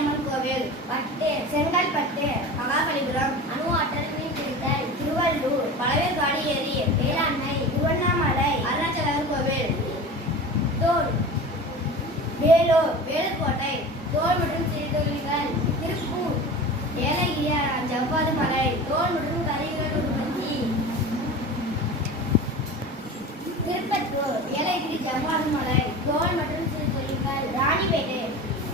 அம்மன் கோவில், செங்கல்பட்டு, மகாபலிபுரம், அணு ஆற்றல் மின் திட்டல், திருவள்ளூர், பழவேற்காடு ஏரி, வேளாண்மை, திருவண்ணாமலை, அருணாச்சலர் கோவில், தோல், வேலூர், வேலுக்கோட்டை, தோல் மற்றும் சிறு தொழில்கள், திருப்பூர், ஏலகிரி, ஜவ்வாது மலை, தோல் மற்றும் கருவிகள் உற்பத்தி, திருப்பத்தூர், ஏலகிரி, ஜவ்வாது மலை, தோல் மற்றும் சிறு தொழில்கள், ராணிப்பேட்டை,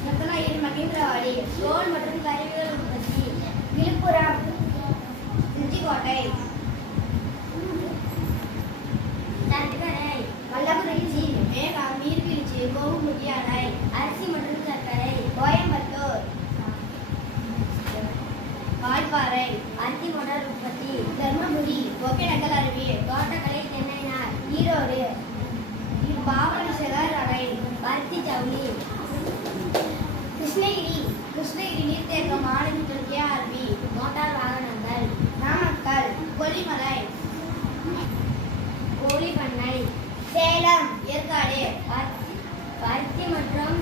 ரத்னகிரி, மகேந்திரவாடி, தோல் மற்றும் கருவிகள் உற்பத்தி, விழுப்புரம், திருச்சிக்கோட்டை, சர்க்கரை, கள்ளக்குறிச்சி, மேகம், நீர்வீழ்ச்சி, கோபுமுட்டி அணை, அரிசி மற்றும் சர்க்கரை, கோயம்புத்தூர், வால்பாறை, அரிசி மோட்டார் உற்பத்தி, தர்மபுரி, ஒகேனக்கல் அருவி, தோட்டக்கலை, தென்னைநார், ஈரோடு, பாபநாசர் அணை, பருத்தி ஜவுளி, கிருஷ்ணகிரி நீர்த்தேக்கம், ஆனந்த் கேஆர்பி, மோட்டார் வாகனங்கள், நாமக்கல், கொல்லிமலை, கோழி பண்ணை, சேலம், ஏற்காடு, பருத்தி மற்றும்